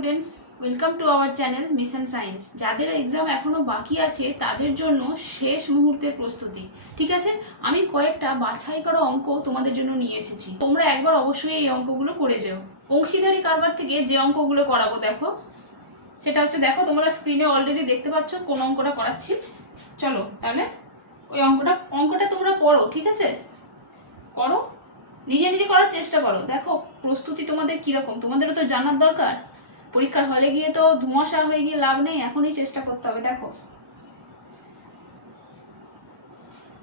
Students, welcome to our channel mission science. যাদের exam এখনো বাকি আছে তাদের জন্য শেষ মুহূর্তের প্রস্তুতি। ঠিক আছে, আমি কয়েকটা বাছাই করা অঙ্ক তোমাদের জন্য নিয়ে এসেছি। তোমরা একবার অবশ্যই এই অঙ্কগুলো করে যেও। অংশীদারি কারবার থেকে যে অঙ্কগুলো করাবো দেখো, সেটা হচ্ছে দেখো তোমরা স্ক্রিনে অলরেডি দেখতে পাচ্ছ কোন অঙ্কটা করাচ্ছি। চলো তাহলে ওই অঙ্কটা তোমরা পড়ো। ঠিক আছে, করো, নিজে নিজে করার চেষ্টা করো। দেখো প্রস্তুতি তোমাদের কিরকম, তোমাদেরও তো জানার দরকার। পরীক্ষার হলে গিয়ে তো ধোঁয়াশা হয়ে গিয়ে লাভ নেই, এখনই চেষ্টা করতে হবে। দেখো,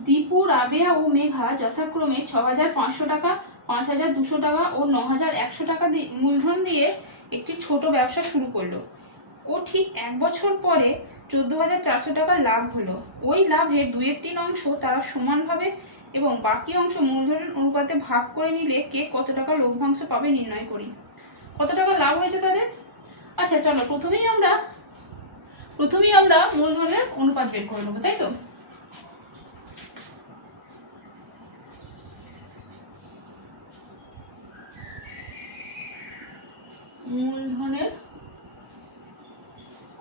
দীপু, রাবেয়া ও মেঘা যথাক্রমে 6,500 টাকা, 5,200 টাকা ও 9,100 টাকা মূলধন দিয়ে একটি ছোট ব্যবসা শুরু করলো। ও ঠিক 1 বছর পরে 14,400 টাকা লাভ হলো। ওই লাভের 2/3 অংশ তারা সমানভাবে এবং বাকি অংশ মূলধনের অনুপাতে ভাগ করে নিলে কে কত টাকা লভ্যাংশ পাবে নির্ণয় করি। কত টাকা লাভ হয়েছে তাদের? আচ্ছা চলো, প্রথমেই আমরা মূলধনের অনুপাত বের করে নেবো, তাই তো? মূলধনের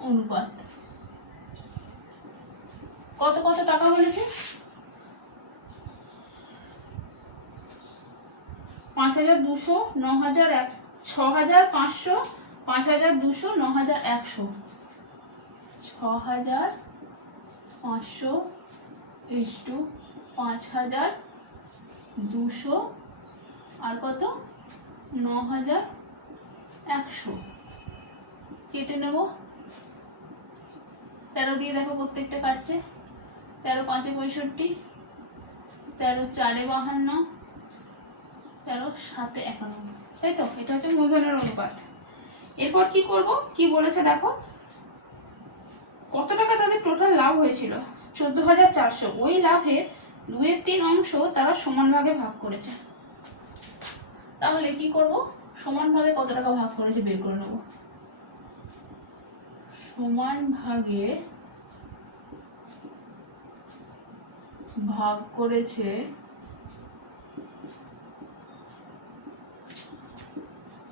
অনুপাত কত কত টাকা বলেছে? 5,200, 9,100, 6,500, 5,200, 9,100, 6,500 ইস্টু 5,200 আর কত 9,100 কেটে নেব। 13 দিয়ে দেখো প্রত্যেকটা কাটছে। 13 5 65, 13 4 52, 13 7 91, তাই তো? এটা হচ্ছে মূলধনের অনুপাত। এরপর কি করব, কি বলেছে দেখো, কত টাকা তাদের টোটাল লাভ হয়েছিল? 14,400। ওই লাভের 2/3 অংশ তারা সমান ভাগে ভাগ করেছে। তাহলে কি করব, সমান ভাগে কত টাকা ভাগ করেছে বের করে নেব। সমান ভাগে ভাগ করেছে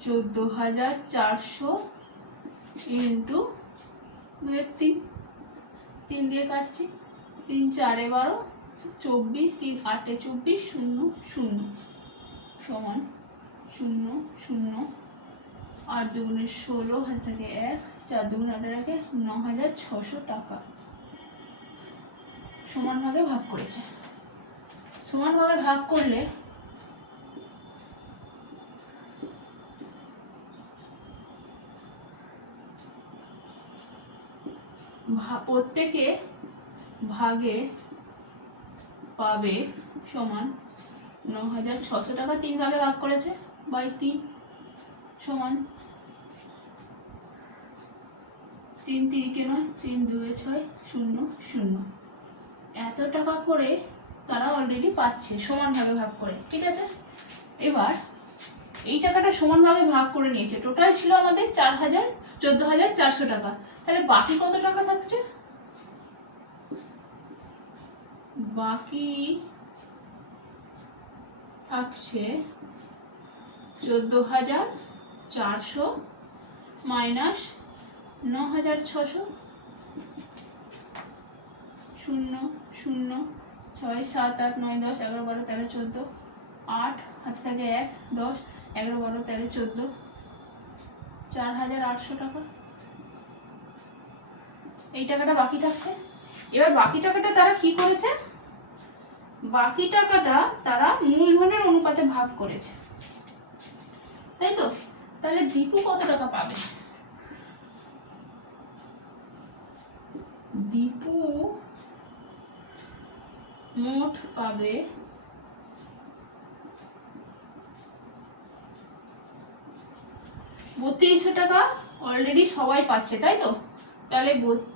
14,400 ইন্টু 2/3, 3 দিয়ে কাটছি। 3 4 12, 24, 3 8 24, 0 0 সমান 0 0, 8 দুগুণে 16, হাত থেকে 1, 4 দুগুণে 18, 9,600 টাকা সমান ভাগে ভাগ করেছে। সমান ভাগে ভাগ করলে প্রত্যেকে ভাগে পাবে সমান 9,600 টাকা। 3 ভাগে ভাগ করেছে বাই 3 সমান 3 3 কে 9, 3 2 6 0 0। এত টাকা করে তারা অলরেডি পাচ্ছে সমান ভাগে ভাগ করে। ঠিক আছে, এবার এই টাকাটা সমান ভাগে ভাগ করে নিয়েছে। টোটাল ছিল আমাদের 14,400 টাকা। তাহলে বাকি কত টাকা থাকছে? বাকি থাকছে 14,400 মাইনাস 9,600, 0 0 6 7 8 9 10 11 12 13 14, 8 হাতে থাকে 1 10 11 12 13 14, 4,800 টাকা এই টাকাটা বাকি থাকছে। এবার বাকি টাকাটা তারা কি করেছে? বাকি টাকাটা তারা মূলধনের অনুপাতে ভাগ করেছে, তাই তো? তাহলে দীপু কত টাকা পাবে? দীপু মোট পাবে 3200 টাকা। অলরেডি সবাই পাচ্ছে, তাই তো? তাহলে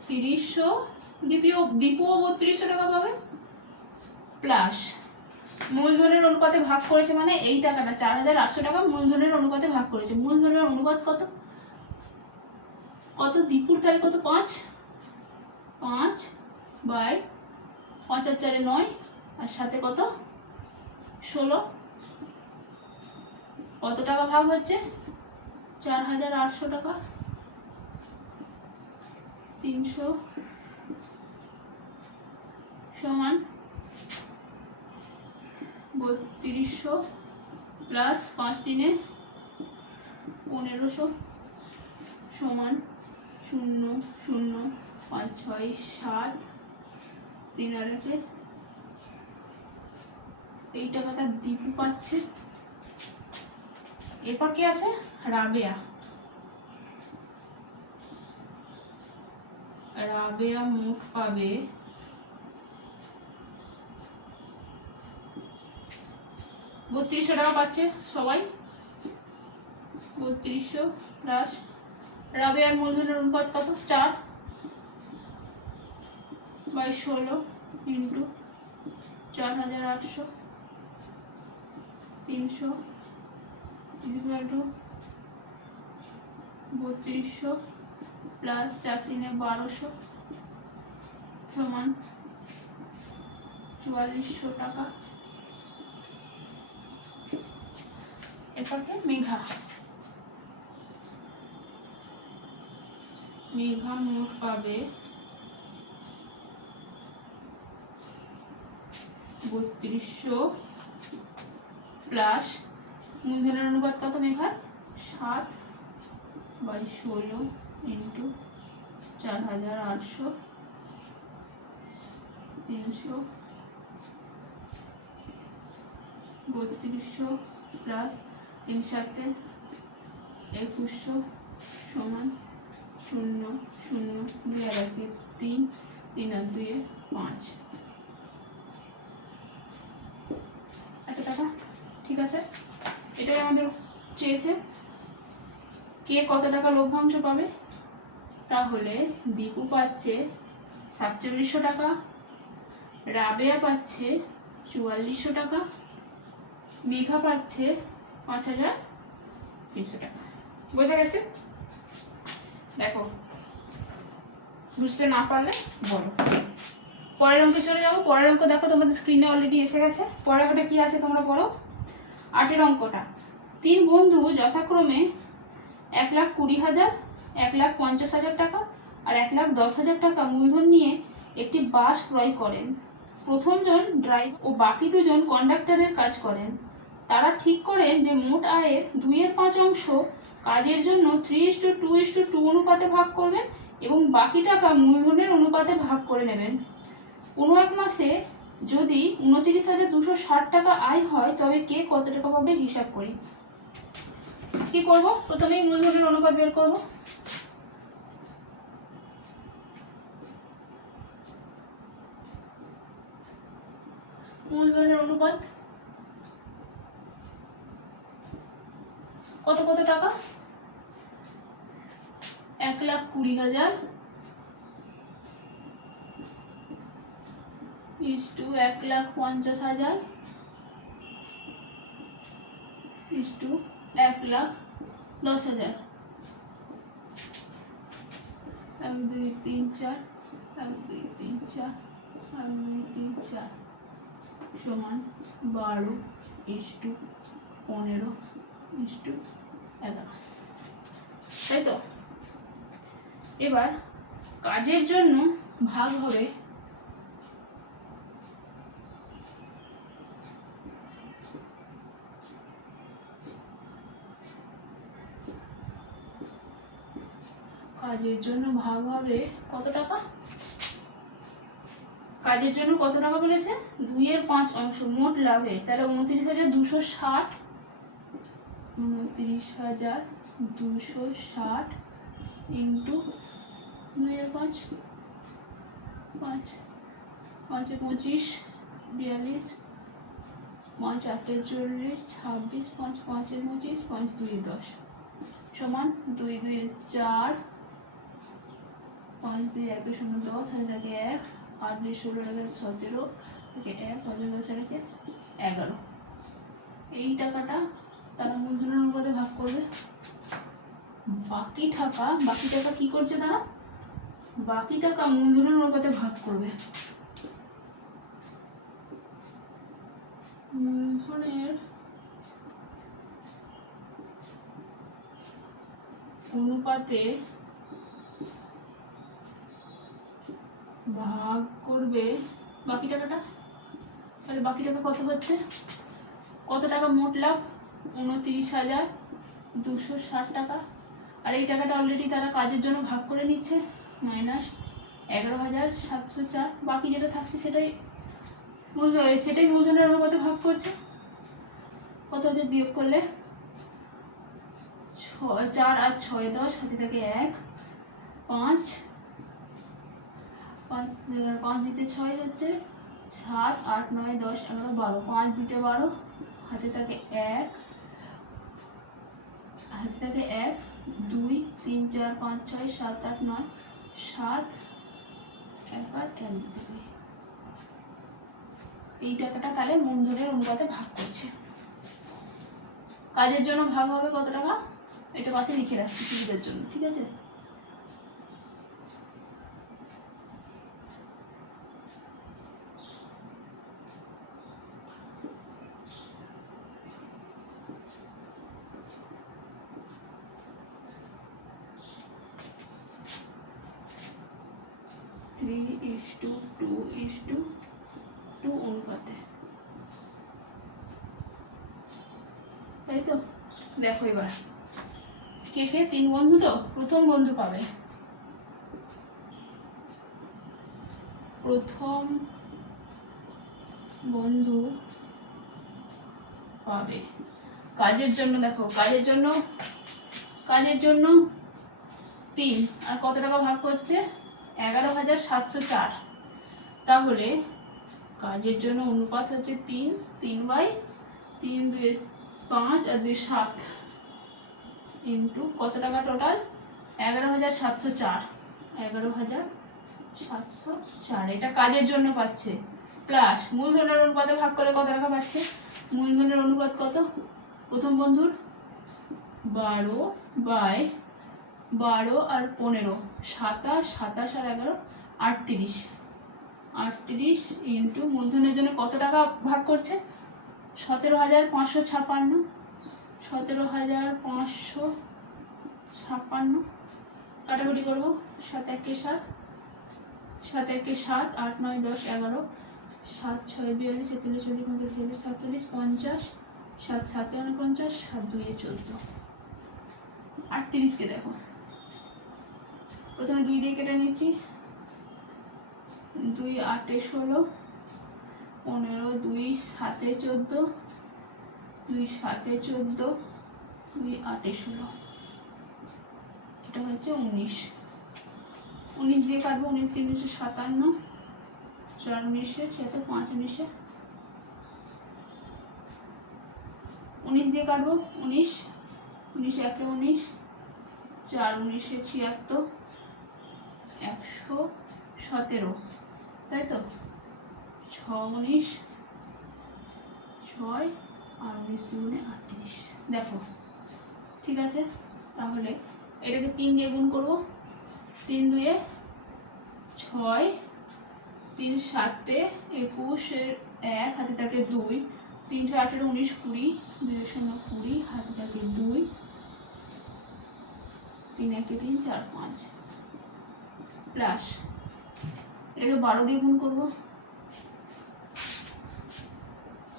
3200, দীপুও 3200 টাকা পাবে প্লাস মূলধনের অনুপাতে ভাগ করেছে, মানে এই টাকাটা 4,800 টাকা মূলধনের অনুপাতে ভাগ করেছে। মূলধনের অনুপাত কত কত দীপুর? তাহলে কত? 5 5 বাই 5 আর 4 9, আর সাথে কত 16। কত টাকা ভাগ হচ্ছে? 4,800 টাকা। 300 সমান 3200 প্লাস 5 দিনে 1500 সমান 0 0 5 6 7 3 আর একে এই টাকাটা দীপু পাচ্ছে। এরপর কি আছে? রাবেয়া। রাবেয়া মোট পাবে 3200 টাকা পাচ্ছে সবাই। 3200 প্লাস রাবেয়ার মূলধনের অনুপাত কত? 4/16 ইন্টু 4800 300 ইকুয়াল টু 3200 প্লাস 4 3 1200 সমান 4400 টাকা। এরপর কি? মেঘা। মেঘা মোট পাবে 3200 প্লাস মূলধনের অনুপাত কত মেঘার? 7/16 ইন্টু 4800 300 3200 প্লাস 3 7 2100 সমান 0 0 2 আর 3 3 আর 2 5 এত টাকা। ঠিক আছে, এটাই আমাদের চেয়েছে। কে কত টাকা লভ্যাংশ পাবে? তাহলে দীপু পাচ্ছে 4700 টাকা, রাবেয়া পাচ্ছে 4400 টাকা, মেঘা পাচ্ছে 5300 টাকা। বোঝা গেছে? দেখো, বুঝতে না পারলে বলো। পরের অঙ্কে চলে যাবো। পরের অঙ্ক দেখো তোমাদের স্ক্রিনে অলরেডি এসে গেছে। পরের অঙ্কটা কি আছে তোমরা পড়ো। 8 অঙ্কটা। 3 বন্ধু যথাক্রমে 1,20,000, 1,50,000 টাকা আর 1,10,000 টাকা মূলধন নিয়ে একটি বাস ক্রয় করেন। প্রথম জন ড্রাইভার ও বাকি দুজন কন্ডাক্টরের কাজ করেন। তারা ঠিক করেন যে মোট আয়ের 2/5 অংশ কাজের জন্য 3:2:2 অনুপাতে ভাগ করবেন এবং বাকি টাকা মূলধনের অনুপাতে ভাগ করে নেবেন। কোনো এক মাসে যদি 29,260 টাকা আয় হয় তবে কে কত টাকা পাবে হিসাব করি। কি করব? প্রথমেই মূলধনের অনুপাত বের করব। মূলধনের অনুপাত কত কত টাকা? 1,20,000 ইস্টু 1,50,000 ইস্টু 1,10,000। 1 2 3 4 1 2 3 4 1 2 3 4 সমান 12:15:11। তাই তো? এবার কাজের জন্য ভাগ হবে কত টাকা? কাজের জন্য কত টাকা বলেছে? 2/5 অংশ মোট লাভের। তাহলে 29,260 29,260 ইন্টু 2/5 5 5 25 42 5 8 40 26 5 5 25 5 2 10 সমান 2 2 4 5 2 1 0 10 হাতে থাকে 1 8 2 16 টাকা 17 থেকে 1 5 10 থেকে 11। এই টাকাটা তারা মূলধনের অনুপাতে ভাগ করবে। বাকি টাকা কি করছে তারা? বাকি টাকা মূলধনের অনুপাতে ভাগ করবে। মূলধনের অনুপাতে ভাগ করবে বাকি টাকাটা। তাহলে বাকি টাকা কত হচ্ছে, কত টাকা মোট লাভ, 29,260 টাকা। আর এই টাকাটা অলরেডি তারা কাজের জন্য ভাগ করে নিচ্ছে, -11,704। বাকি যেটা থাকছে সেটাই মূলধনের অনুপাতে ভাগ করছে। কত হচ্ছে বিয়োগ করলে 4 আর 6 10, হাতে থাকে 1, 5 5 দিতে 6 হচ্ছে 7 8 9 10 11 12, 5 দিতে 12, হাতে থাকে 1 2 3 4 5 6 7 8 9 7 1 আর 1 দিতে পারি। এই টাকাটা তাহলে মূলধনের অনুপাতে ভাগ করছে। কাজের জন্য ভাগ হবে কত টাকা, এটা পাশে লিখে রাখছি সুবিধার জন্য, ঠিক আছে। Three is two two two two to অনুপাতে, তাই তো। দেখো এবার কে কে, 3 বন্ধু তো, প্রথম বন্ধু পাবে, প্রথম বন্ধু পাবে কাজের জন্য। দেখো কাজের জন্য 3, আর কত টাকা ভাগ করছে, 11,704। তাহলে কাজের জন্য অনুপাত হচ্ছে 3, 3/3, 2 5 আর 2 7 ইন্টু কত টাকা টোটাল, 11,704। 11,704 এটা কাজের জন্য পাচ্ছে, প্লাস মূলধনের অনুপাতে ভাগ করে কত টাকা পাচ্ছে। মূলধনের অনুপাত কত, প্রথম বন্ধুর 12 আর 15, 27 27 আর 11 38 ইন্টু মূলধনের জন্য কত টাকা ভাগ করছে, 17,556। 17,556 কাটাকুটি করবো, 7 1 7, 7 1 7, 8 9 10 11, 7 6 42 43 44 45 47 50, 7 7 49, 7 2 14, 38 কে দেখো প্রথমে 2 দিয়ে কেটে নিচ্ছি, 2 8 16, 15 2 7 14, 2 7 14, 2 8 16, এটা হচ্ছে 19। 19 দিয়ে কাটবো, 19 3 57, 4 19 76, 5 19, 19 দিয়ে কাটবো, 19 19 1 19, 4 19 76, 117, তাই তো। 6 19, 6 আর 19 দুগুণে 38। দেখো ঠিক আছে, তাহলে এটাকে 3 দিয়ে গুণ করবো, 3 2 6, 3 7 21 1, হাতে থাকে 2, 3 6 18 19 20, 2 0 20, হাতে থাকে 2, 3 1 3 4 5, প্লাস এটাকে 12 দিয়ে গুণ করবো,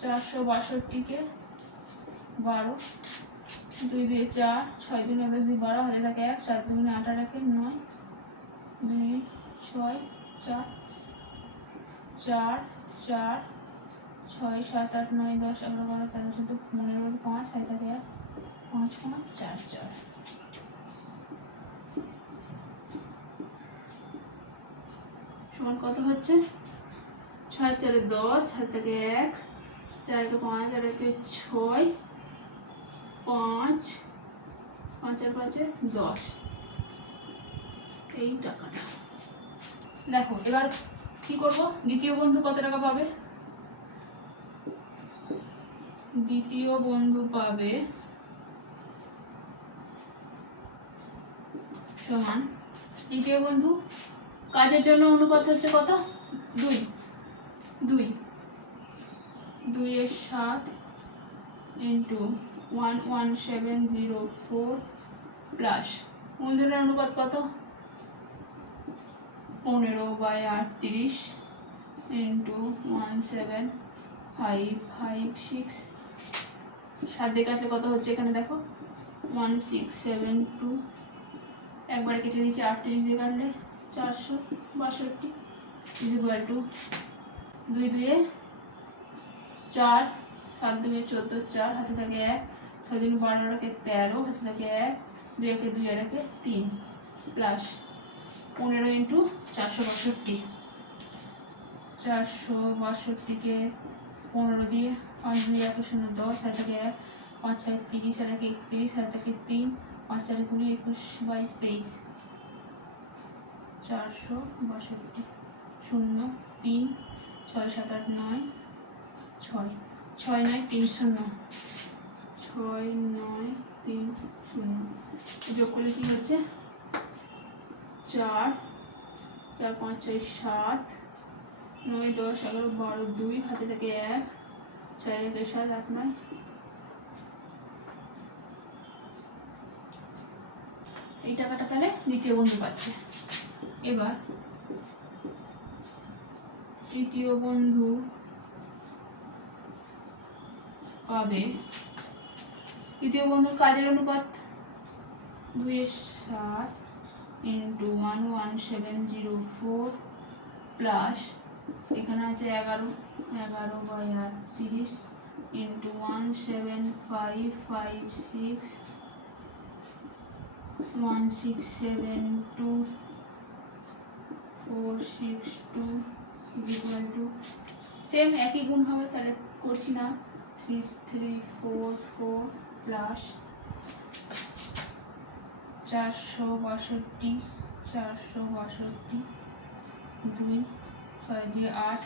462 কে 12, 2 2 4, 6 2 9 10 2 12, হাতে থাকে 1, 4 2 8 আর 1 9, 2 6 4 4 4 6 7 8 9 10 11 12 13 14 15 5, হাতে থাকে 1, 5 5 4 4, সমান কত হচ্ছে, 6 4 10, হাতে থাকে 1, 4 1 5 আর 1 6, 5 5 আর 5 10, এই টাকাটা। দেখো এবার কি করব, দ্বিতীয় বন্ধু কত টাকা পাবে, দ্বিতীয় বন্ধু পাবে সমান, দ্বিতীয় বন্ধু কাজের জন্য অনুপাত হচ্ছে কত, 2 2 2 এর 7 ইন্টু 11704 প্লাস মূলধনের অনুপাত কত, 15/38 ইন্টু 17556, 7 দিয়ে কাটলে কত হচ্ছে এখানে দেখো 1672, একবারে কেটে দিচ্ছি 38 দিয়ে কাটলে 462 ইকুয়াল টু 2 2 4, 7 2 14, 4 হাতে থাকে 1, 6 2 12 আর 13 হাতে থাকে 1, 2 1 2 আর 1 3 প্লাস 15 ইন্টু 462, 462 কে 15 দিয়ে 5 2 1 0 10 হাতে থাকে 1, 5 6 30 আর 1 31 হাতে থাকে 3, 5 4 20 21 22 23, 462 0 3 6 7 8 9 6 6 9 3 0 6 9 3 0, যোগ করলে কি হচ্ছে 4 4 5 6 7 9 10 11 12 2 হাতে থাকে 1, 6 1 7 8 9, এই টাকাটা তাহলে দ্বিতীয় বন্ধু পাচ্ছে। এবার তৃতীয় বন্ধু পাবে, তৃতীয় বন্ধুর কাজের অনুপাত 2/7 ইন্টু 11704 প্লাস এখানে আছে 11/38 ইন্টু 17556 1672 462 ইকুয়াল টু সেম একই গুণ হবে, তাহলে করছি না 3344 প্লাস 462 2 6 দিয়ে 8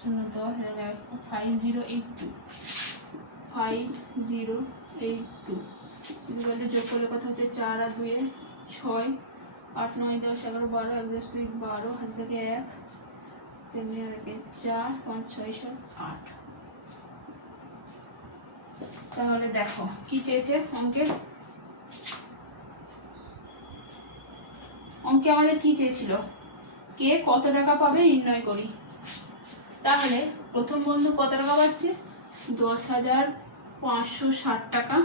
0 10 5082 5082 ইকুয়াল টু যোগ করলে কত হচ্ছে 4 আর 2 6 8 9 10 11 12 1 10 2 12 হাতে থেকে 1 তেমনি আর 4 5 6 7 8। তাহলে দেখো কি চেয়েছে অঙ্কে, অঙ্কে আমাদের কি চেয়েছিল, কে কত টাকা পাবে নির্ণয় করি। তাহলে প্রথম বন্ধু কত টাকা পাচ্ছে 10,560 টাকা,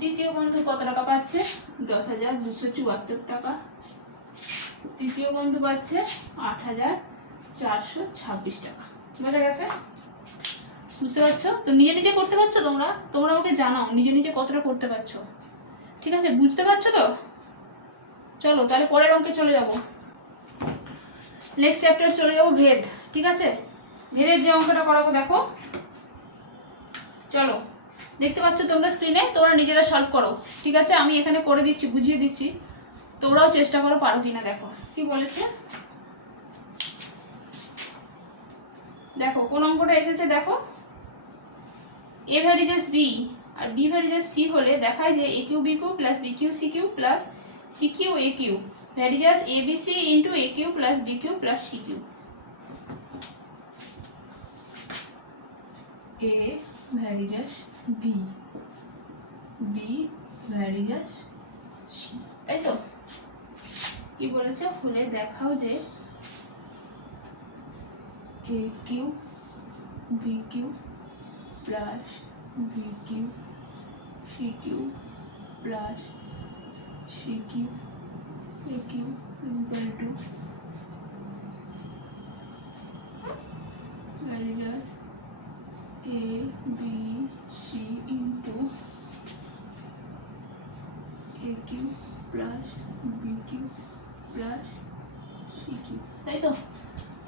দ্বিতীয় বন্ধু কত টাকা পাচ্ছে 10,274 টাকা, তৃতীয় বন্ধু পাচ্ছে 8,426 টাকা। বোঝা গেছে? বুঝতে পারছো তো? নিজে নিজে করতে পারছো তোমরা? তোমরা আমাকে জানাও নিজে নিজে কতটা করতে পারছো। ঠিক আছে, বুঝতে পারছো তো? চলো তাহলে পরের অঙ্কে চলে যাব। নেক্সট চ্যাপ্টার চলে যাবো ভেদ। ঠিক আছে, ভেদের যে অঙ্কটা করাবো দেখো, চলো দেখতে পাচ্ছ তোমরা স্ক্রিনে, তোমরা নিজেরা সলভ করো। ঠিক আছে, আমি এখানে করে দিচ্ছি, বুঝিয়ে দিচ্ছি, তোমরাও চেষ্টা করো পারো কিনা। দেখো কি বলেছে, দেখো কোন অঙ্কটা এসেছে দেখো, এ ভ্যারিজেস বি আর বি ভ্যারিজেস সি হলে দেখায় যে A Q B Q plus B Q C Q plus C Q A Q varies A B C into A Q plus B Q plus C Q. A varies B, B varies C, তাই তো? কি বলেছে, হলে দেখাও যে A Q B Q plus B Q C Q plus C Q A Q equal to varies as A B C into A Q plus B Q plus C Q, তাই তো?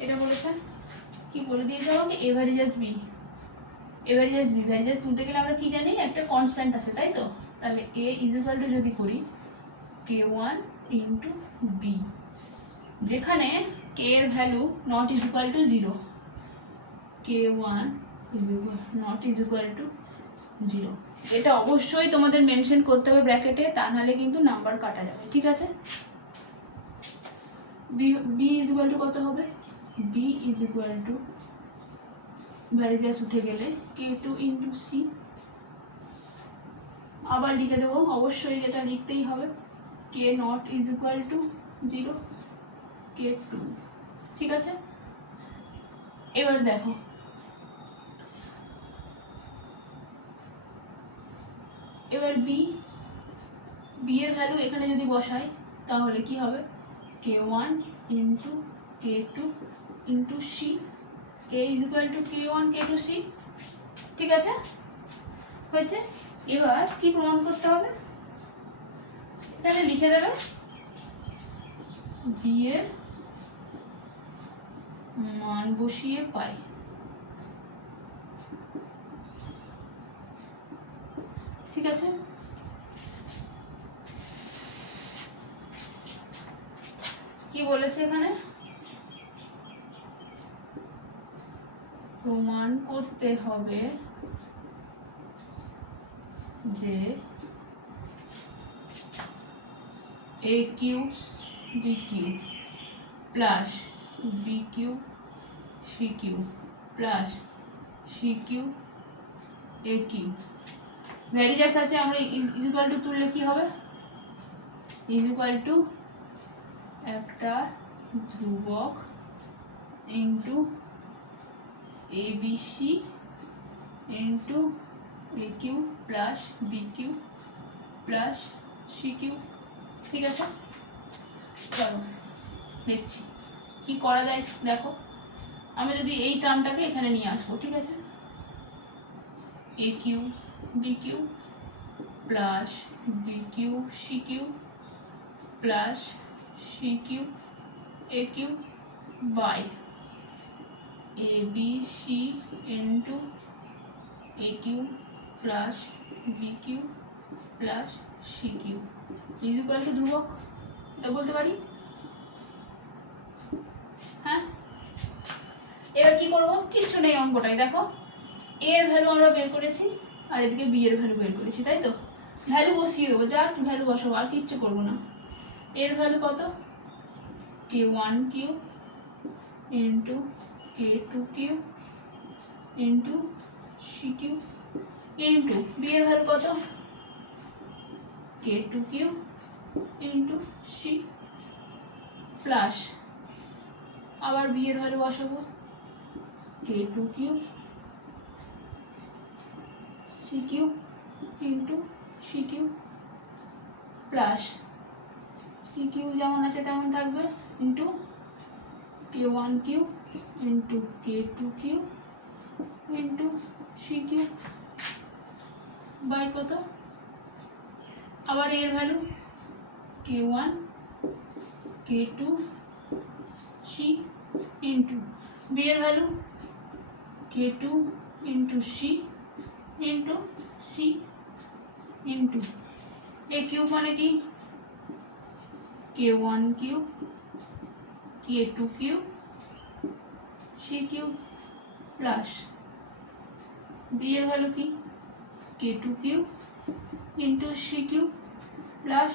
এটা বলেছে, কি বলে দিয়েছে আমাকে, A varies B, A varies B, varies তুলতে গেলে আমরা কি জানি, একটা কনস্ট্যান্ট আছে, তাই তো? তাহলে এ ইকুয়াল টু যদি করি k1 ইন্টু বি, যেখানে কে এর value not equal to 0, k1 not equal to 0, এটা অবশ্যই তোমাদের মেনশন করতে হবে ব্র্যাকেটে, তা নাহলে কিন্তু নাম্বার কাটা যাবে। ঠিক আছে, বি ইজ ইকুয়াল টু কত হবে, বি ইজ ইকুয়াল টু ভ্যারিজেস উঠে গেলে k2 ইন্টু সি, আবার লিখে দেবো, অবশ্যই এটা লিখতেই হবে, K not is equal to 0 K2, ঠিক আছে। এবার দেখো এবার বি এর ভ্যালু এখানে যদি বসাই তাহলে কি হবে K1 into K2 into C, A is equal to K1 K2 সি, ঠিক আছে, হয়েছে। এবার কি প্রমাণ করতে হবে, এখানে লিখে দেবে বি এর মান বসিয়ে পাই, ঠিক আছে। কি বলেছে এখানে, প্রমাণ করতে হবে যে A Q B Q plus B Q C Q plus C Q A Q varies আছে, আমরা ইকুয়াল টু তুললে কি হবে, ইকুয়াল টু একটা ধ্রুবক into A B C into A Q plus B Q plus C Q, ঠিক আছে। চলো দেখছি কি করা যায়, দেখো আমি যদি এই টার্মটাকে এখানে নিয়ে আসবো, ঠিক আছে, A Q B Q plus B Q C Q plus C Q A Q by A B C into A Q plus B Q plus C Q is equal to ধ্রুবক, এটা বলতে পারি, হ্যাঁ। এবার কি করবো, কিচ্ছু নেই অঙ্কটাই, দেখো এ এর ভ্যালু আমরা বের করেছি আর এদিকে বি এর ভ্যালু বের করেছি, তাই তো, ভ্যালু বসিয়ে দেবো, জাস্ট ভ্যালু বসাবো, আর কিচ্ছু করবো না। এর ভ্যালু কত, K1 Q into K2 Q into C Q into B এর ভ্যালু কত, K2 Q into C plus আবার বি এর ভ্যালু বসাবো K2 Q C Q into C Q plus C Q যেমন আছে তেমন থাকবে into K1 Q into K2 Q into C Q by কত, আবার এর value K1 K2 C into B এর value K2 into C into C into A cube মানে কি K1 cube K2 cube C cube plus B এর value কি K2 cube into C cube plus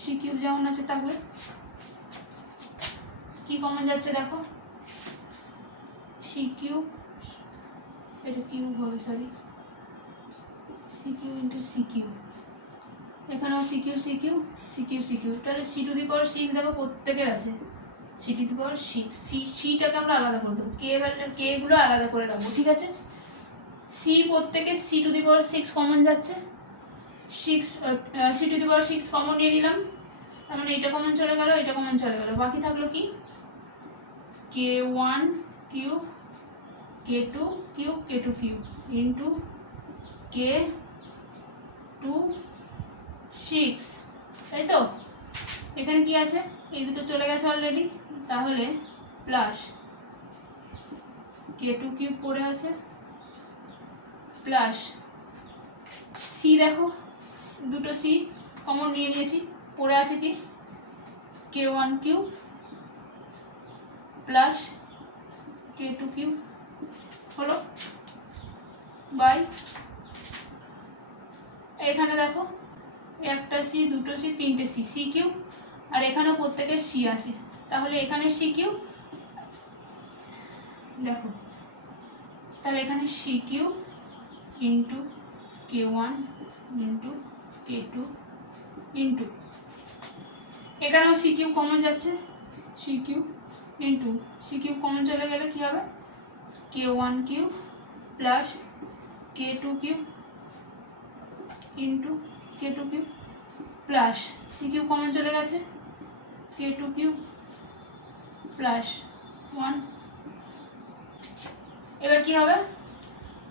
C cube যেমন আছে থাকবে, কি common যাচ্ছে দেখো, সি কিউব, এটা কিউব হবে, sorry, C Q into C Q, এখানেও C Q C Q C Q C Q, তাহলে সি টু দি পাওয়ার 6 দেখো প্রত্যেকের আছে, সি টু দি পাওয়ার 6, সিটাকে আমরা আলাদা করে দেবো, কে গুলো আলাদা করে রাখবো, ঠিক আছে। সি প্রত্যেকে C to the power 6 common যাচ্ছে, 6 C to the power 6 common নিয়ে নিলাম, তার মানে এটা কমন চলে গেল, এটা কমন চলে গেল, বাকি থাকলো কি K1 cube K2 cube K2 cube into K2 6, তাই তো, এখানে কি আছে, এই দুটো চলে গেছে অলরেডি, তাহলে প্লাস K2 কিউব পড়ে আছে প্লাস সি, দেখো দুটো সি কমন নিয়ে নিয়েছি, পড়ে আছে কি K1 cube plus K2 cube হলো বাই, এখানে দেখো একটা সি দুটো সি তিনটে সি, সি কিউব, আর এখানেও প্রত্যেকের সি আছে, তাহলে এখানে সি কিউব, দেখো তাহলে এখানে C cube into K1 into K2 into, এখানেও সি কিউব কমন যাচ্ছে, C cube into C cube common চলে গেলে কী হবে k1 cube plus k2 cube into k2 cube plus C cube common চলে গেছে k2 কিউব প্লাস 1। এবার কি হবে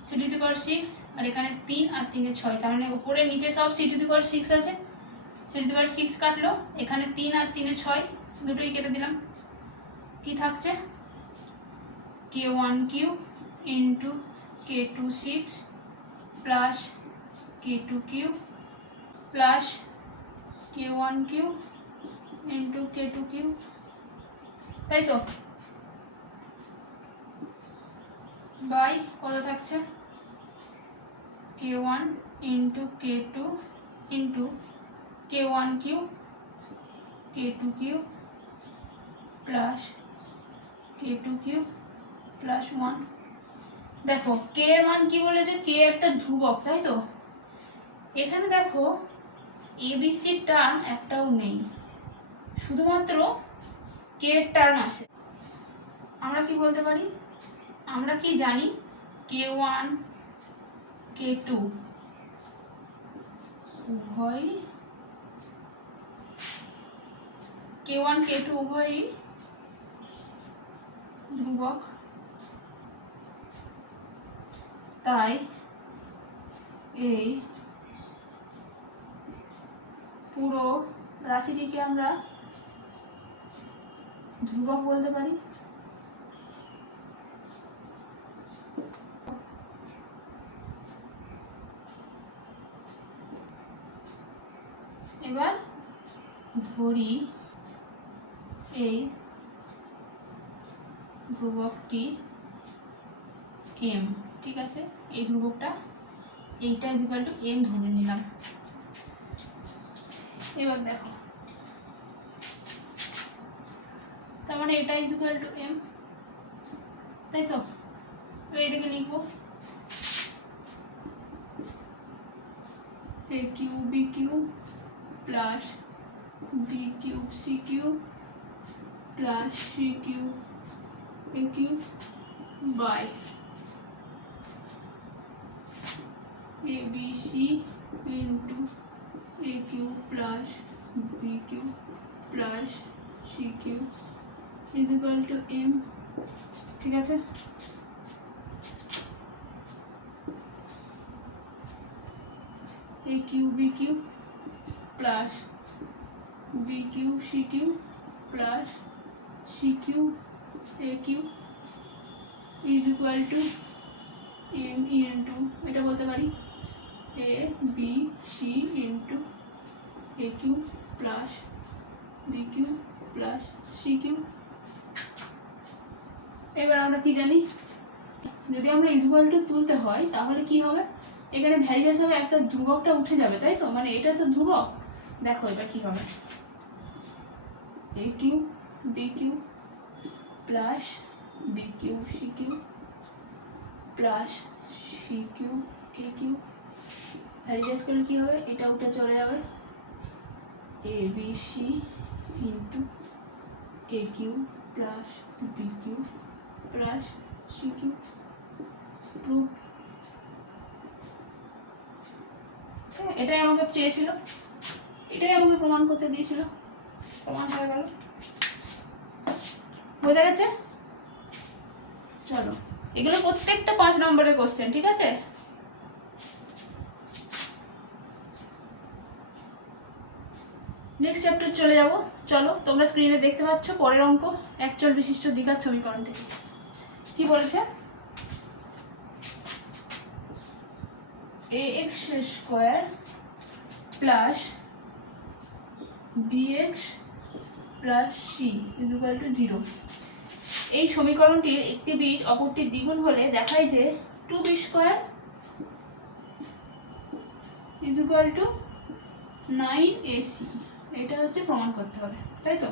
সি টু দি পাওয়ার 6 আর এখানে 3 আর 3 এ 6, তার মানে উপরে নিচে সব সি টু দি পাওয়ার 6 আছে। সি টু দি পাওয়ার 6 কাটলো, এখানে 3 আর 3 এ 6, দুটোই কেটে দিলাম। কি থাকছে k1 cube into k2 6 plus k2 cube plus k1 cube into k2 cube, তাই তো? বাই কত থাকছে k1 into k2 into k1 cube k2 cube plus k2 cube plus 1। দেখো k এর মান কি বলেছে, k একটা ধ্রুবক, তাই তো? এখানে দেখো এবিসি টার্ম একটাও নেই, শুধুমাত্র k এর টার্ম আছে। আমরা কি বলতে পারি, আমরা কি জানি k1 k2 উভয় k1 k2 উভয়ই ধ্রুবক, তাই এই পুরো রাশিটিকে আমরা ধ্রুবক বলতে পারি। এবার ধরি এই ধ্রুবকটি m, ঠিক আছে? এই ধ্রুবকটা এইটা ইজ ইকুয়াল টু m ধরে নিলাম। এবার দেখো, তার মানে এটা ইজ ইকুয়াল টু m, তাই তো? এটাকে লিখবো a cube b cube plus b cube c cube plus c cube a cube by abc into a cube plus b cube plus c cube is equal to m, ঠিক আছে? a cube b cube plus b cube c cube plus c cube a cube is equal to m into, এটা বলতে পারি a b c into a cube plus b cube plus c cube. এবার আমরা কি জানি, যদি আমরা equal to তুলতে হয় তাহলে কি হবে, এখানে ভ্যারিয়েবল হিসেবে একটা ধ্রুবকটা উঠে যাবে, তাই তো? মানে এটা তো ধ্রুবক। দেখো এবার কি হবে a cube b cube plus b cube c cube plus c cube a cube, variable করলে কি হবে, এটা উঠে চলে যাবে a b c into a cube plus b cube plus c cube. Proof. এটাই আমাকে চেয়েছিল, এটাই আমাকে প্রমাণ করতে দিয়েছিল, প্রমাণ হয়ে গেল। বোঝা গেছে? চলো, এগুলো প্রত্যেকটা 5 নম্বরের কোশ্চেন, ঠিক আছে? নেক্সট চ্যাপ্টার চলে যাব। চলো, তোমরা স্ক্রিনে দেখতে পাচ্ছ পরের অঙ্ক, একচল বিশিষ্ট দ্বিঘাত সমীকরণ থেকে কি বলেছে, ax square plus bx plus c is equal to 0। এই সমীকরণটির একটি বীজ অপরটির দ্বিগুণ হলে দেখায় যে 2b square is equal two 9ac। এটা হচ্ছে প্রমাণ করতে হবে, তাই তো?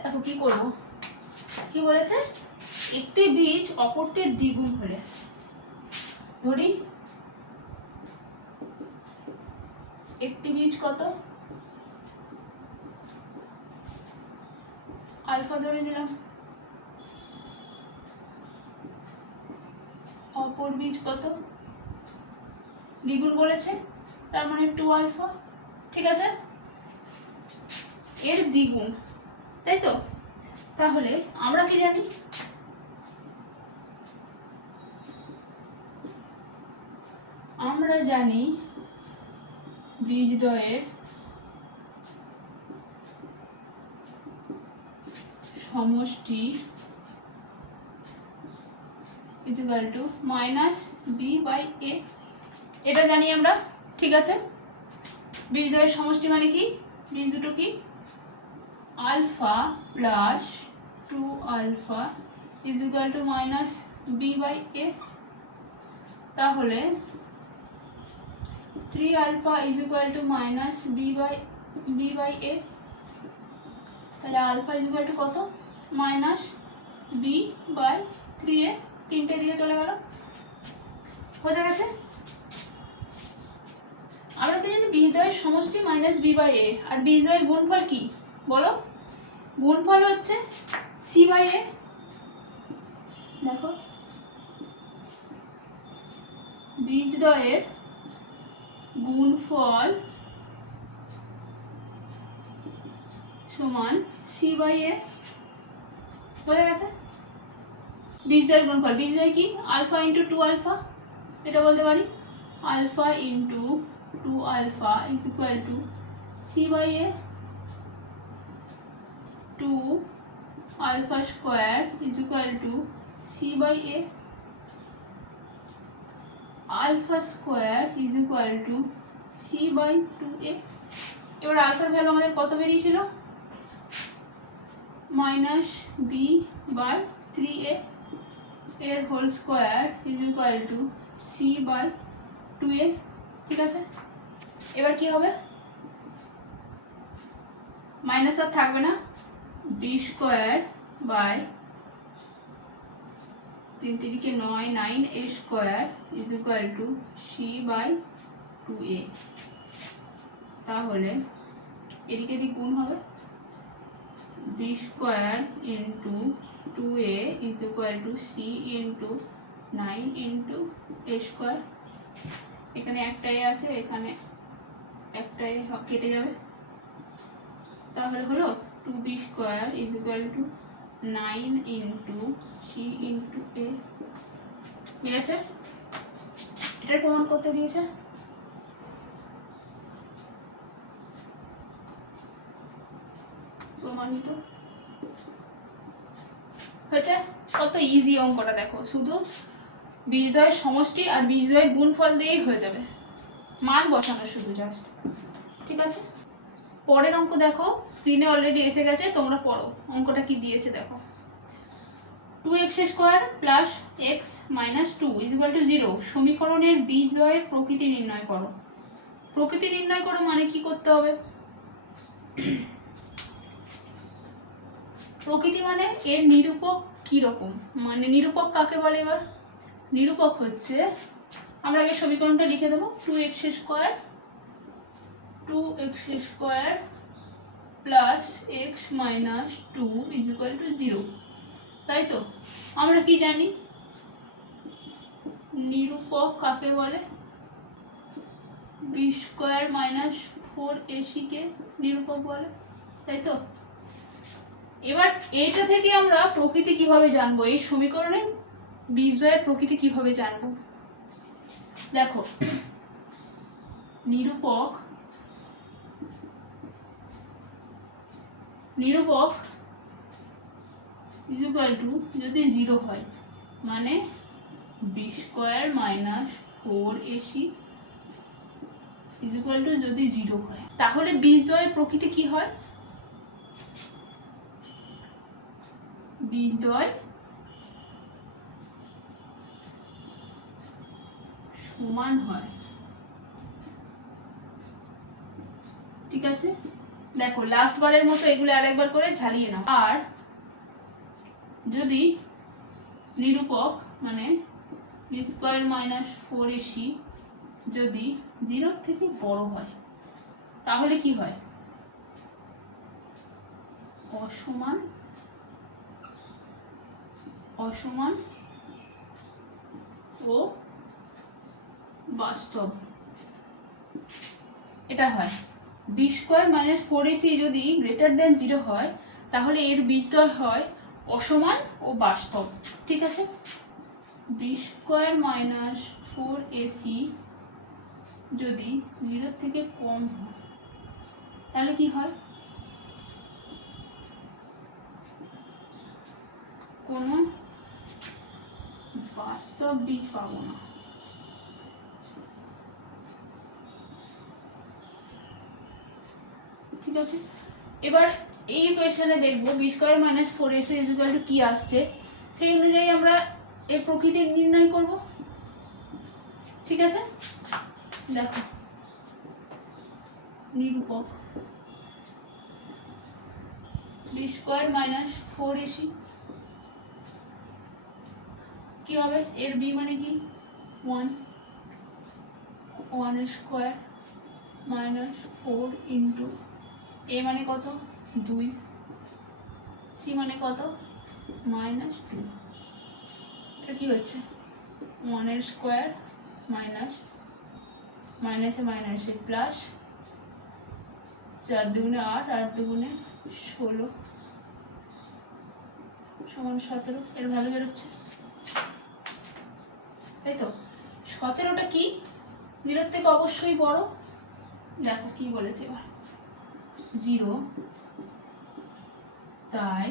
দেখো কি করব, কি বলেছে, একটি বীজ অপরটির দ্বিগুণ হলে, ধরি একটি বীজ কত আলফা ধরে নিলাম, অপর বীজ কত, দ্বিগুণ বলেছে, তার মানে 2 আলফা, ঠিক আছে, এর দ্বিগুণ, তাই তো। তাহলে আমরা কি জানি, আমরা জানি বীজদ্বয়ের সমষ্টি equal to minus B by A, এটা জানি আমরা, ঠিক আছে। বীজদ্বয়ের সমষ্টি মানে কি, বীজ দুটো কি, alpha plus 2 alpha is equal to minus B by A. তাহলে 3 alpha is equal to minus B by A. তাহলে আলফা ইজ ইকুয়াল টু কত, মাইনাস বি বাই 3a, তিনটে দিকে চলে গেল, বোঝা গেছে। আমরা কি জানি বীজদ্বয়ের সমষ্টি মাইনাস বি বাই এ, আর বীজদ্বয়ের গুণফল কি বলো, গুণফল হচ্ছে সি বাই এ। দেখো বীজদ্বয়ের গুণফল সমান সি বাই এ, বোঝা গেছে। বীজদ্বয়ের গুণফল, বীজদ্বয় কি, আলফা ইন্টু 2 আলফা, এটা বলতে পারি alpha into 2 alpha is equal to C by A, 2 alpha square is equal to C by এ, alpha square is equal to C by 2a। এবার আলফার ভ্যালু আমাদের কত বেরিয়েছিল, মাইনাস বি বাই 3a এর whole square is equal to C by 2a, ঠিক আছে। এবার কি হবে, মাইনাস আর থাকবে না, B square by 3 3 9 9a square is equal to C by 2a। তাহলে এদিকে দিক গুণ হবে, B square into 2a is equal to C into 9 into a square, এখানে একটাই আছে, এখানে একটাই কেটে যাবে, তাহলে হলো 2b square is equal to 9 into C into a, ঠিক আছে। এটা প্রমাণ করতে দিয়েছে, প্রমাণিত হয়েছে। কত ইজি অঙ্কটা দেখো, শুধু বীজদ্বয়ের সমষ্টি আর বীজদ্বয়ের গুণফল দিয়েই হয়ে যাবে, মান বসানো শুধু জাস্ট, ঠিক আছে। পরের অঙ্ক দেখো, স্ক্রিনে অলরেডি এসে গেছে, তোমরা পড়ো অঙ্কটা কি দিয়েছে দেখো। 2x square plus x minus 2 is equal to 0 সমীকরণের বীজদ্বয়ের প্রকৃতি নির্ণয় করো। প্রকৃতি নির্ণয় করো মানে কি করতে হবে, প্রকৃতি মানে এর নিরূপক কি রকম, মানে নিরূপক কাকে বলে। এবার নিরূপক হচ্ছে, আমরা আগে সমীকরণটা লিখে দেবো, 2x square plus x minus 2 is equal to 0, তাই তো। আমরা কি জানি নিরূপক কাকে বলে, বি স্কোয়ার মাইনাস 4ac কে নিরূপক বলে, তাই তো। এবার এইটা থেকে আমরা প্রকৃতি কিভাবে জানবো, এই সমীকরণের বীজদ্বয়ের প্রকৃতি কিভাবে জানবো, দেখো নিরূপক ইজ ইকুয়াল টু যদি 0 হয়, মানে B square minus 4ac is equal to যদি 0 হয়, তাহলে বীজদ্বয়ের প্রকৃতি কি হয়, বীজদ্বয় সমান হয়, ঠিক আছে। দেখো লাস্ট বারের মতো এগুলো আরেকবার করে ঝালিয়ে নাও। আর যদি নিরূপক মানে বি স্কোয়ার মাইনাস 4ac যদি 0 থেকে বড় হয়, তাহলে কি হয়, অসমান অসমান ও বাস্তব, এটা হয়। বি স্কোয়ার মাইনাস 4ac যদি গ্রেটার দেন 0 হয় তাহলে এর বীজদ্বয় হয় অসমান ও বাস্তব। ঠিক আছে, বি স্কোয়ার মাইনাস 4ac যদি 0 থেকে কম হয় তাহলে কি হয়, কোনো বাস্তব বীজ পাবো না। ঠিক আছে, এবার এই কোয়েশ্চেনে দেখবো B square minus 4ac equal to কি আসছে, সেই অনুযায়ী আমরা এর প্রকৃতি নির্ণয় করব। ঠিক আছে, দেখো নিরূপক বি স্কোয়ার মাইনাস 4ac কি হবে, এর বি মানে কি 1, 1 স্কোয়ার মাইনাস 4 ইন্টু এ মানে কত 2, সি মানে কত মাইনাস 2, এটা কি হচ্ছে 1 স্কোয়ার মাইনাস মাইনাসে মাইনাসে প্লাস 4 দুগুণে 8, 8 দুগুণে 16 সমান 17, এর ভ্যালু বেরোচ্ছে। তাই তো 17টা কি 0 থেকে অবশ্যই বড়, দেখো কি বলেছে এবার 0, তাই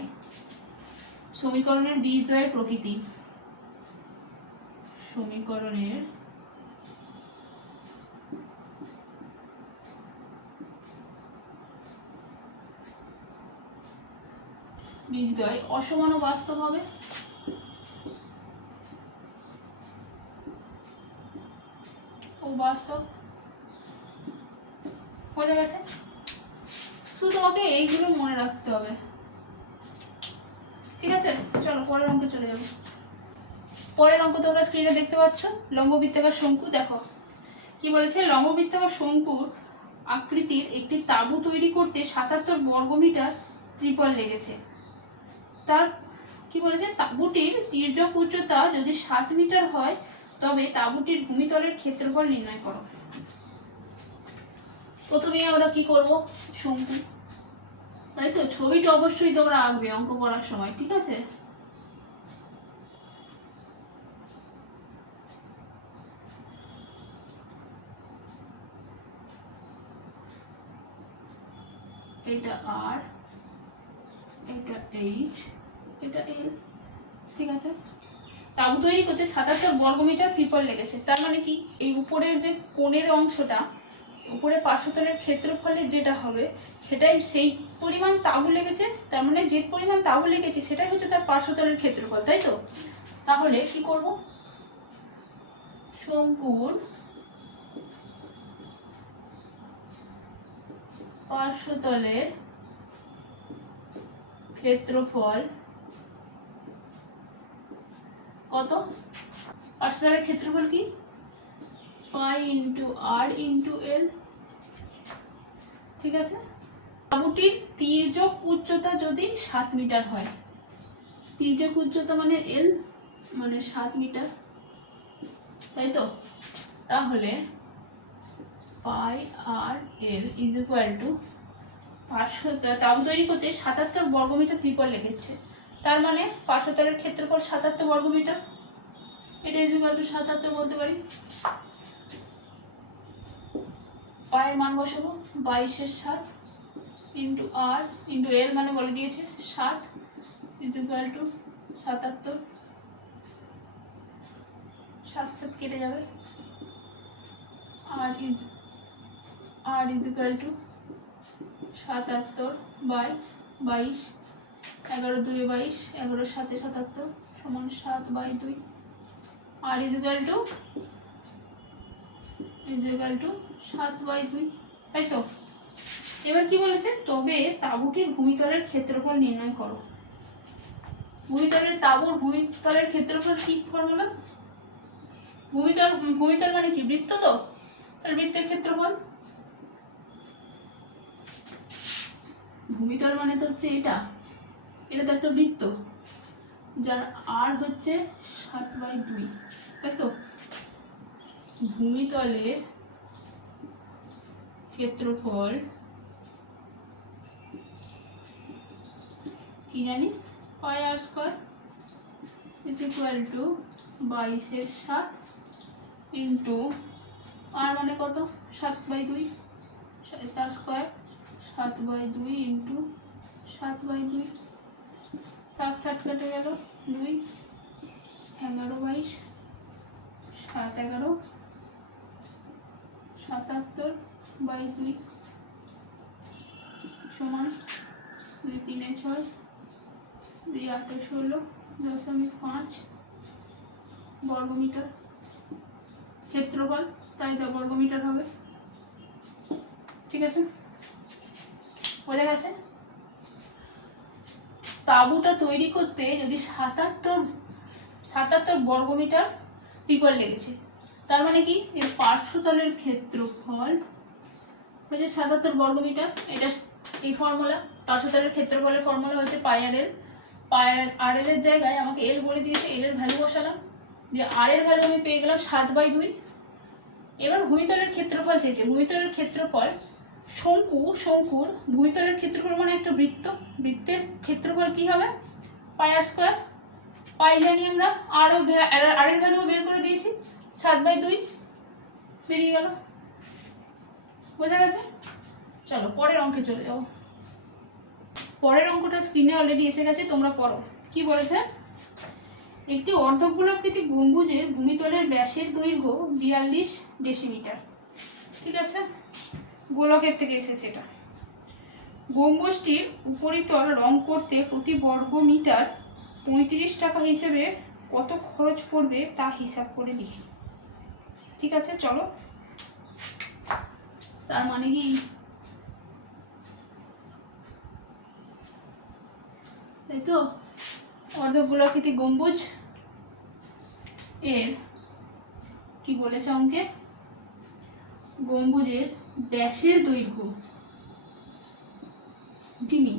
সমীকরণের বীজদ্বয়ের প্রকৃতি, সমীকরণের বীজদ্বয় অসমান ও বাস্তব হবে। ও বাস্তব বোঝা গেছে, শুধু তোমাকে এইগুলো মনে রাখতে হবে। ঠিক আছে, চলো পরের অঙ্কে চলে যাবো। পরের অঙ্ক তোমরা স্ক্রিনে দেখতে পাচ্ছ, লম্ববৃত্তাকার শঙ্কু। দেখো কি বলেছে, লম্ববৃত্তাকার শঙ্কুর আকৃতির একটি তাঁবু তৈরি করতে 77 বর্গমিটার ত্রিপল লেগেছে। তার কি বলেছে, তাঁবুটির তির্যক উচ্চতা যদি 7 মিটার হয় তবে তাঁবুটির ভূমিতলের ক্ষেত্রফল নির্ণয় করো। প্রথমেই আমরা কি করব, শঙ্কু, তাই তো ছবিটা অবশ্যই তোমরা আঁকবে অঙ্ক করার সময়। ঠিক আছে, এটা আর, এটা এইচ, এটা এল। ঠিক আছে, তাঁবু তৈরি করতে 77 বর্গমিটার ত্রিপল লেগেছে। তার মানে কি, এই উপরের যে কোণের অংশটা, উপরে পার্শ্বতলের ক্ষেত্রফলের যেটা হবে সেটাই সেই পরিমাণ তাঁবু লেগেছে, তার মানে যে পরিমাণ তাঁবু লেগেছে সেটাই হচ্ছে তার পার্শ্বতলের ক্ষেত্রফল। তাই তো, তাহলে কি করব, শঙ্কুর পার্শ্বতলের ক্ষেত্রফল কত, পার্শ্বতলের ক্ষেত্রফল কি পাই ইন্টু আর ইন্টু এল। ঠিক আছে, তাঁবুটির তির্যক উচ্চতা যদি 7 মিটার হয়, তির্যক উচ্চতা মানে এল মানে 7 মিটার, তাই তো, তাহলে পাই আর এল ইজ ইকুয়াল টু তাঁবু তৈরি করতে 77 বর্গমিটার ত্রিপল লেগেছে। তার মানে পার্শ্বতলের ক্ষেত্রফল 77 বর্গমিটার, এটা ইজ ইকুয়াল টু 77 বলতে পারি। পায়ের মান বসাবো 22/7 ইন্টু আর ইন্টু এল মানে বলে দিয়েছে 7 ইজ ইকুয়াল টু 77, 7 7 কেটে যাবে, আর ইজ ইকুয়াল টু 77 বাই 22, 11 2 22, 11 7 77 সমান 7/2, আর ইজ ইকুয়াল টু 7/2। তাই তো, এবার কি বলেছে, তবে তাঁবুটির ভূমিতলের ক্ষেত্রফল নির্ণয় করো। তাঁবুর ভূমিতলের ক্ষেত্রফল কি ফর্মুলা, ভূমিতল মানে কি বৃত্ত, তো তাহলে বৃত্তের ক্ষেত্রফল, ভূমিতল মানে তো হচ্ছে এটা তো একটা বৃত্ত, যার আর হচ্ছে 7/2, তাই তো। ভূমিতলের ক্ষেত্রফল কি জানি, pi R square is equal to 22/7 into R মানে কত, 7/2, তার স্কোয়ার 7/2 ইন্টু 7/2, 7 7 কেটে গেল, 2 11 22 7 11 77/2 সমান 2 3 6 2 8 16 0.5 বর্গমিটার ক্ষেত্রফল, তাই তো বর্গমিটার হবে। ঠিক আছে, বোঝা গেছে। তাঁবুটা তৈরি করতে যদি 77 বর্গমিটার ত্রিপল লেগেছে, তার মানে কি এর পার্শ্বতলের ক্ষেত্রফল হচ্ছে 77 বর্গমিটার। এটা এই ফর্মুলা, পার্শ্বতলের ক্ষেত্রফলের ফর্মুলা হচ্ছে পাই আর এল। পাই আর এল এর জায়গায় আমাকে এল বলে দিয়েছে, এল এর ভ্যালু বসালাম, যে আর এর ভ্যালু আমি পেয়ে গেলাম 7/2। এবার ভূমিতলের ক্ষেত্রফল চেয়েছে। ভূমিতলের ক্ষেত্রফল, শঙ্কুর ভূমিতলের ক্ষেত্রফল মানে একটা বৃত্ত, বৃত্তের ক্ষেত্রফল কি হবে, পাই আর স্কোয়ার। পাই জানি আমরা, আর এর ভ্যালু বের করে দিয়েছি, 7/2 বেরিয়ে গেল। বোঝা গেছে। চলো পরের অঙ্কে চলে যাও। পরের অঙ্কটা স্ক্রিনে অলরেডি এসে গেছে, তোমরা পড়ো। কি বলেছে, একটি অর্ধগোলাকৃতি গম্বুজের ভূমিতলের ব্যাসের দৈর্ঘ্য 42 ডেসিমিটার। ঠিক আছে, গোলকের থেকে এসেছে এটা। গম্বুজটির উপরিতল রং করতে প্রতি বর্গ মিটার 35 টাকা হিসেবে কত খরচ পড়বে তা হিসাব করে লিখি। ঠিক আছে, চলো। তার মানে কি, তাই তো, অর্ধগোলাকৃতি গম্বুজ এর কি বলেছে অঙ্কে, গম্বুজের ব্যাসের দৈর্ঘ্য ডিমি,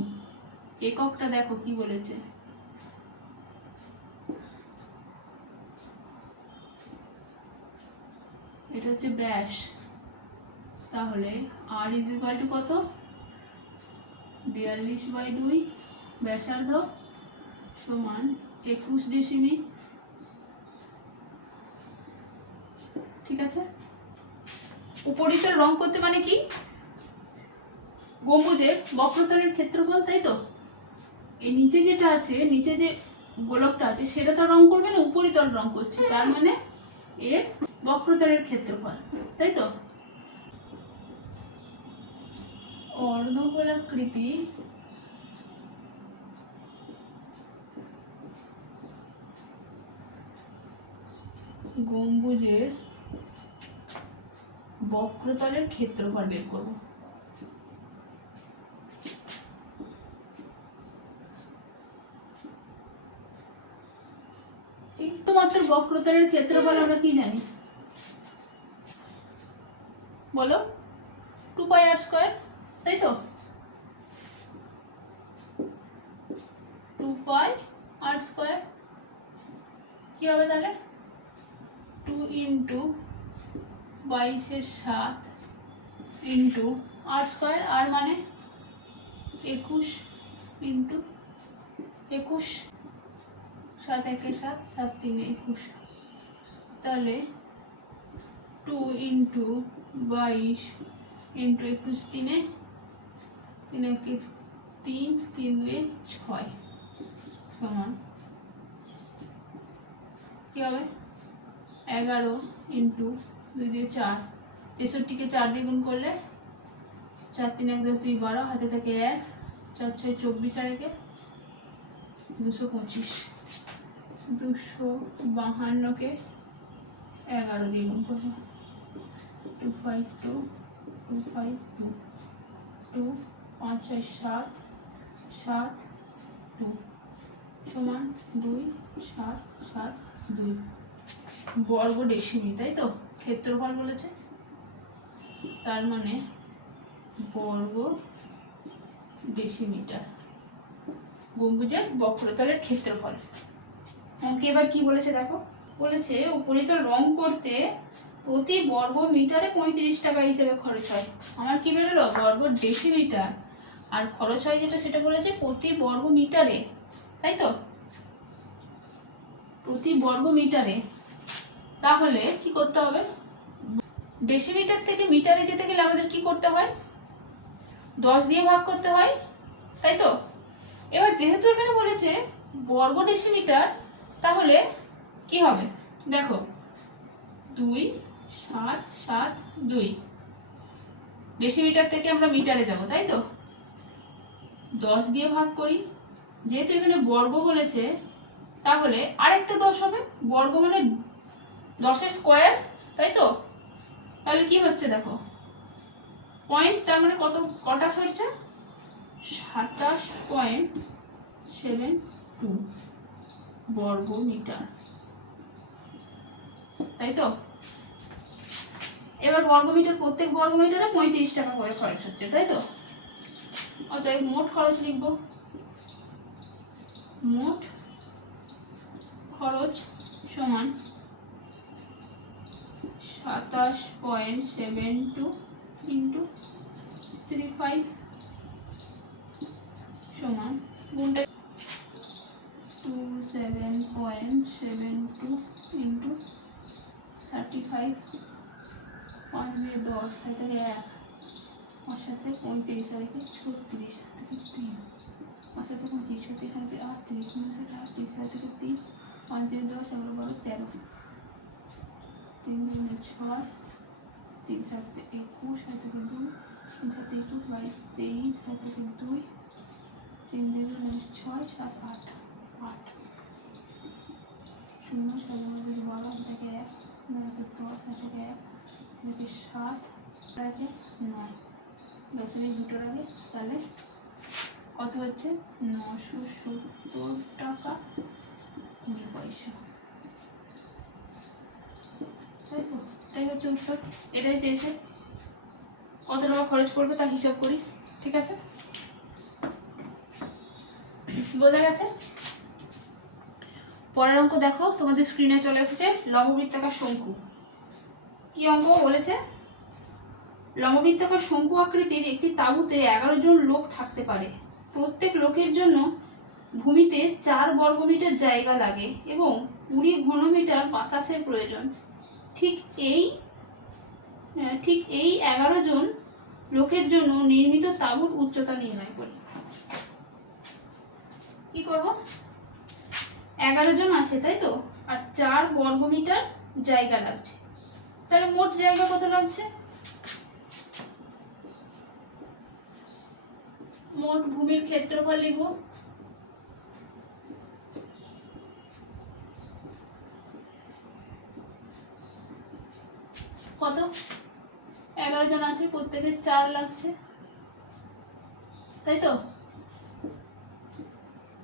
এককটা দেখো কি বলেছে, এটা হচ্ছে ব্যাস। তাহলে আর ইজ ইকুয়াল টু কত, 42/2 ব্যাসার্ধ সমান 21 ডেসিমি। ঠিক আছে, উপরিতল রং করতে মানে কি, গম্বুজের বক্রতলের ক্ষেত্রফল, তাই তো। এই নিচে যেটা আছে, নিচে যে গোলকটা আছে সেটা তো রং করবে না, উপরিতল রং করছে, তার মানে এর বক্রতলের ক্ষেত্রফল, তাই তো। অর্ধগোলাকৃতি গম্বুজের বক্রতলের ক্ষেত্রফল বের করব। একটুমাত্র বক্রতলের ক্ষেত্রফল আমরা কি জানি বলো, 2 পাই আর স্কোয়ার, তাই তো। 2 পাই আর স্কোয়ার কি হবে তাহলে, 2 ইন্টু 22/7 ইন্টু আর স্কোয়ার, আর মানে 21 ইন্টু 21, 7 1 7 7 3 21, তাহলে 2 ইন্টু 22 ইন্টু 21 3 3 1 3 3 2 6 সমান কি হবে, 11 ইন্টু 2 2 4, 63কে 4 দিয়ে গুণ করলে 4 3 1 10 2 12, হাতে থাকে 1, 4 6 24 আর 1 225, 252কে 11 দিয়ে গুণ করবো, 252 252 2 5 6 7 7 2 সমান 2 7 7 2 বর্গ ডেসিমি, তাই তো। ক্ষেত্রফল বলেছে, তার মানে বর্গ ডেসিমিটার গম্বুজের বক্রতলের ক্ষেত্রফল। অঙ্কে এবার কি বলেছে দেখো, বলেছে উপরিত রং করতে প্রতি বর্গ মিটারে 35 টাকা হিসেবে খরচ হয়। আমার কি বেরোলো, বর্গ ডেসিমিটার, আর খরচ হয় যেটা সেটা বলেছে প্রতি বর্গ মিটারে, তাই তো, প্রতি বর্গ মিটারে। তাহলে কি করতে হবে, ডেসিমিটার থেকে মিটারে যেতে গেলে আমাদের কি করতে হয়, 10 দিয়ে ভাগ করতে হয়, তাই তো। এবার যেহেতু এখানে বলেছে বর্গ ডেসিমিটার, তাহলে কি হবে দেখো, 2 7 7 2, ডেসিমিটার থেকে আমরা মিটারে যাব, তাই তো, 10 দিয়ে ভাগ করি, যেহেতু এখানে বর্গ বলেছে তাহলে আরেকটা 10 হবে, বর্গ মানে 10 স্কোয়ার, তাই তো। তাহলে কি হচ্ছে দেখো, পয়েন্ট, তার মানে কটা সরছে, 27.72 বর্গ মিটার, তাই তো। এবার বর্গমিটার, প্রত্যেক বর্গমিটারে 35 টাকা করে খরচ হচ্ছে, তাই তো। অতএব মোট খরচ লিখবো, মোট খরচ সমান 27.72 ইন্টু 35 সমান গুণটা 27.72 ইন্টু 35, 5 দিয়ে 10, হাতে 1, আর সাথে 35, আর একে 36, থেকে 3, আর সাথে 25, 36, হাতে 38, সাথে 38, হাতে 3, 5 দিয়ে 10, 11, 12, 13, 3 দিয়ে 6, 3 সাথে 21, হাতে 2, 3 সাথে 21, 22, 23, হাতে 2, 3 দিয়ে 6, 7, 8, 8, 0, 7, 12, হাতে 1, 9, 10, হাতে 1, হাতে 7, হাতে 9, 10 এর দুটোর আগে, তাহলে কত হচ্ছে, 970 টাকা 2 পয়সা, তাই তো। এটাই হচ্ছে উত্তর, এটাই চেয়েছে, কত টাকা খরচ করবে তা হিসাব করি, ঠিক আছে, বোঝা গেছে। পরের অঙ্ক দেখো, তোমাদের স্ক্রিনে চলে এসেছে, লম্ববৃত্তাকার শঙ্কু। কি অঙ্ক বলেছে, লম্ববৃত্তাকার শঙ্কু আকৃতির একটি তাঁবুতে 11 জন লোক থাকতে পারে, প্রত্যেক লোকের জন্য ভূমিতে 4 বর্গমিটার জায়গা লাগে এবং 20 ঘনমিটার বাতাসের প্রয়োজন। ঠিক এই 11 জন লোকের জন্য নির্মিত তাঁবুর উচ্চতা নির্ণয় করি। কি করব, 11 জন আছে, তাই তো, আর 4 বর্গমিটার জায়গা লাগছে, তাহলে মোট জায়গা কত লাগছে, মোট ভূমির ক্ষেত্রফল লিখব, কত, 11 জন আছে, প্রত্যেকের 4 লাগছে, তাই তো,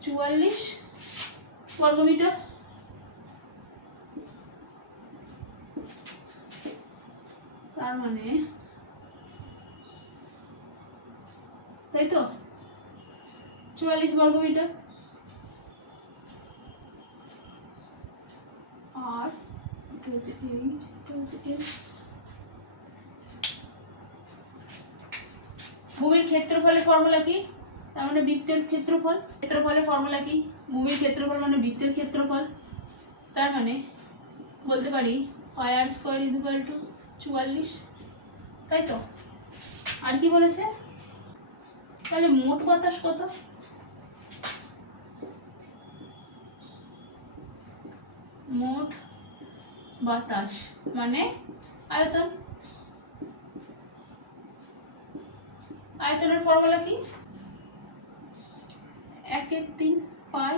44 বর্গমিটার, তার মানে, তাই তো, 44 বর্গমিটার, আর এটা হচ্ছে এইচ, এটা হচ্ছে এল। ভূমির ক্ষেত্রফলের ফর্মুলা কি, তার মানে বৃত্তের ক্ষেত্রফল, ক্ষেত্রফলের ফর্মুলা কি, ভূমির ক্ষেত্রফল মানে বৃত্তের ক্ষেত্রফল, তার মানে বলতে পারি r square is equal two 44, তাই তো। আর কি বলেছে, তাহলে মোট বাতাস কত, মোট বাতাস মানে আয়তন, আয়তনের ফর্মুলা কি, 1/3 পাই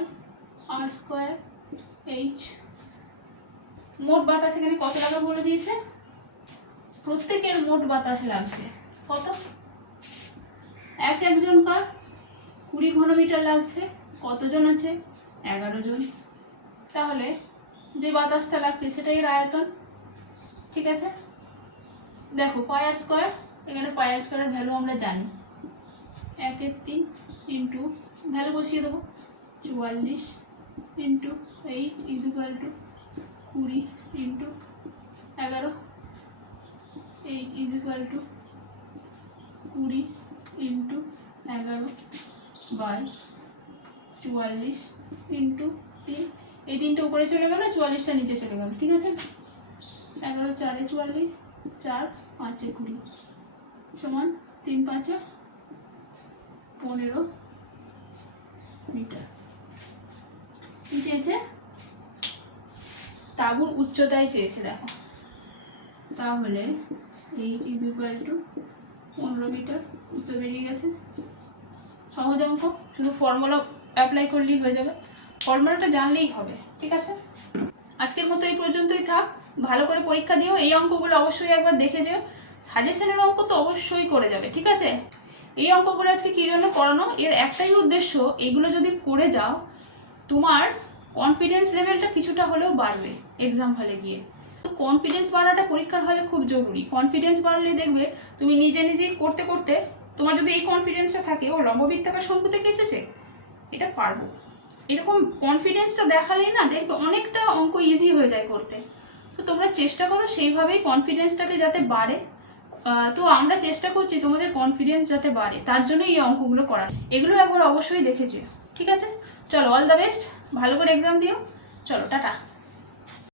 r স্কয়ার h। মোট বাতাস এখানে কত লাগা বলে দিয়েছে, প্রত্যেকের মোট বাতাস লাগছে কত, একজনকার 20 ঘনমিটার লাগছে, কতজন আছে, 11 জন, তাহলে যে বাতাসটা লাগছে সেটাই এর আয়তন, ঠিক আছে। দেখো পাই আর স্কয়ার, এখানে পাই আর স্কয়ারের ভ্যালু আমরা জানি, 1/3 ইন্টু ভ্যালু বসিয়ে দেবো 44 into H is equal to 20 into 11, H is equal to 20 into 11 by 44 into 3, এই 3টে উপরে চলে গেল, 44টা নিচে চলে গেল। ঠিক আছে, 11 4 44, 4 5 20 সমান 3 5 15 মিটার। কি চেয়েছে? তাঁবুর উচ্চতায় চেয়েছে। দেখো, তাহলে H is equal to 15 metre, উত্তর বেরিয়ে গেছে। সহজ অঙ্ক, শুধু ফর্মুলা অ্যাপ্লাই করলেই হয়ে যাবে, ফর্মুলাটা জানলেই হবে। ঠিক আছে, আজকের মতো এই পর্যন্তই থাক। ভালো করে পরীক্ষা দিও, এই অঙ্কগুলো অবশ্যই একবার দেখে যেও, সাজেশনের অঙ্ক তো অবশ্যই করে যাবে। ঠিক আছে, এই অঙ্কগুলো আজকে কী জন্য করানো, এর একটাই উদ্দেশ্য, এগুলো যদি করে যাও তোমার কনফিডেন্স লেভেলটা কিছুটা হলেও বাড়বে এক্সাম হলে গিয়ে। কনফিডেন্স বাড়াটা পরীক্ষার হলে খুব জরুরি। কনফিডেন্স বাড়লে দেখবে তুমি নিজে নিজেই করতে করতে, তোমার যদি এই কনফিডেন্সটা থাকে, ও লম্ববৃত্তাকার শঙ্কু থেকে এসেছে, এটা পারবো, এরকম কনফিডেন্সটা দেখালেই না দেখবে অনেকটা অঙ্ক ইজি হয়ে যায় করতে। তো তোমরা চেষ্টা করো সেইভাবেই কনফিডেন্সটাকে যাতে বাড়ে। তো আমরা চেষ্টা করছি তোমাদের কনফিডেন্স যাতে বাড়ে, তার জন্য এই অঙ্কগুলো করার। এগুলো একবার অবশ্যই দেখেছি। ঠিক আছে, চলো, অল দ্য বেস্ট, ভালো করে এক্সাম দিও। চলো, টাটা।